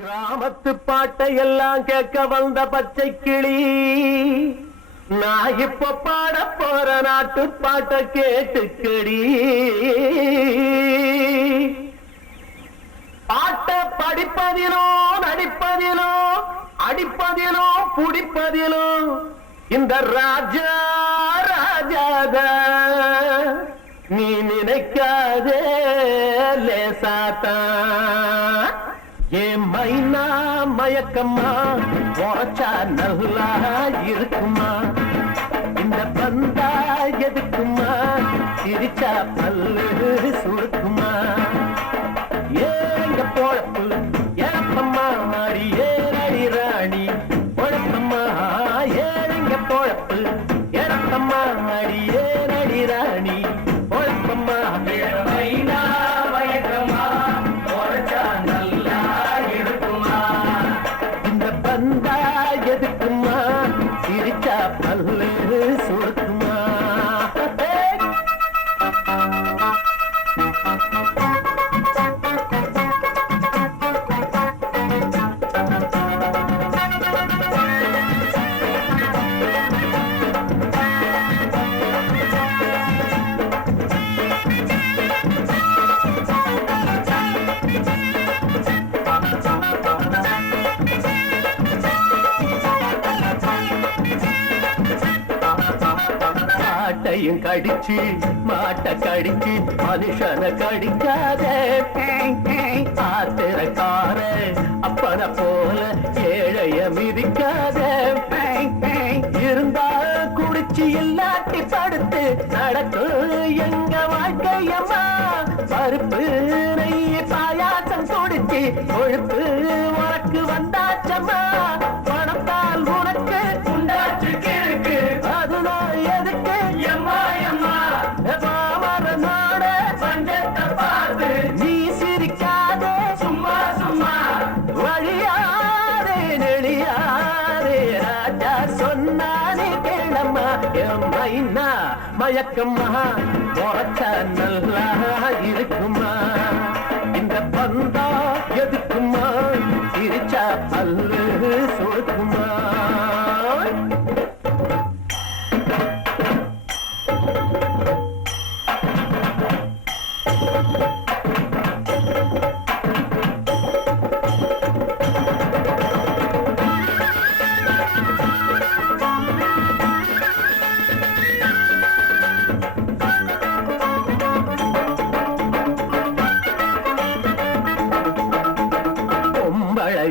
கிராமத்து பாட்டை எல்லாம் கேட்க வந்த பச்சை கிளி, நான் இப்ப பாட போற நாட்டு பாட்டை கேட்டுக்கிடி. பாட்ட படிப்பதிலும் நடிப்பதிலும் அடிப்பதிலும் புடிப்பதிலும் இந்த ராஜா ராஜாத நீ நினைக்காதே லேசாத்தான். ஏன் மைனா மயக்கம்மா உரைச்சா நல்லா இருக்குமா, இந்த பந்தா எதுக்குமா சிரிச்சா பல்லு சுருக்குமா. ஏங்க பொழப்பு ஏப்பம்மா மாறி ஏறி ராணி பொழப்பம்மா, ஏங்க பொழப்பு ஏப்பம்மா மாறி ஏறி ராணி பொழப்பம்மா. மைனா மயக்கம்மா உரைச்சா நல்லா இருக்குமா, இந்த பந்தா எதுக்குமா சிரிச்சா பல்லு சுருக்குமா. மாட்டையும் கடிச்சு மாட்ட கடிச்சு மனுஷனை கடிக்காத, ஆத்திரக்கார அப்பன போல ஏழைய மிதிக்காத. இருந்தா குடிச்சு இல்லாட்டி படுத்து நடக்கும் எங்க வாழ்க்கையம்மா. பருப்பு நெய் பாயாசம் குடிச்சு கொழுப்பு உனக்கு வந்தாச்சம்மா. பணத்தால் உனக்கு உண்டாச்சு கிழக்கு, அதுதான் எதுக்கு எம்மா எம்மா பாமரனோட பஞ்சத்தை பார்த்து நீ சிரிக்காதே சும்மா சும்மா. வழியாதே நெளியாதே ராஜா சொன்னானே கேளம்மா. மைனா மயக்கம்மா உரைச்சா நல்லா இருக்குமா, இந்த பந்தா எதுக்குமா சிரிச்சா பல்லு சுருக்குமா.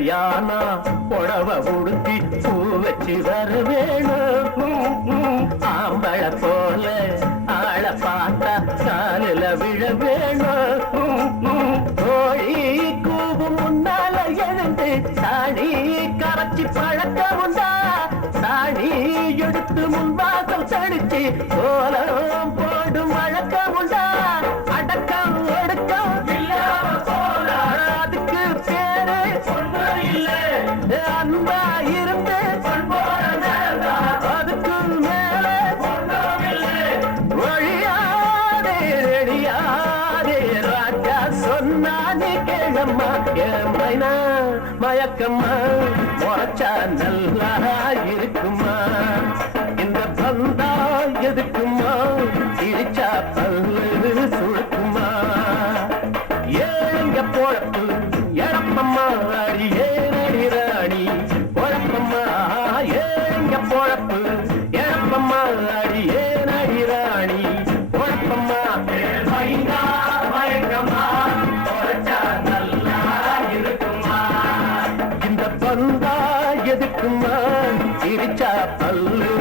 யானா புடவ உடுத்தி பூ வச்சு வர வேணும், ஆம்பள போல ஆள பார்த்தா காலில விழ வேணும். கோழி கூவும் முன்னால எழுந்து சாணி கரைச்சி பழக்கம் உண்டா, சாணி எடுத்து முன்வாசல் தடிச்சு கோலம் போடும் வழக்கம் உண்டா. அடக்கம் ஒடுக்கம் இல்லாம போல அதுக்கு பேரு அன்பா இருந்து அதுக்கு மேலே வழியாதே ரெடியாதே ராஜா சொன்னானே கேளம்மா. மைனா மயக்கம்மா உரைச்சா நல்லா இருக்குமா, இந்த பந்தா எதுக்குமா சிரிச்சா பல்லு சுருக்குமா. ஏங்க பொழப்பு எடப்பம்மா அடியே ராணி பொழப்பம்மா, ஏங்க பொழப்பு எடப்பம்மா அடியே ராணி பொழப்பம்மா. மைனா மயக்கம்மா உரைச்சா நல்லா இருக்குமா, இந்த பந்தா எதுக்குமா சிரிச்சா பல்லு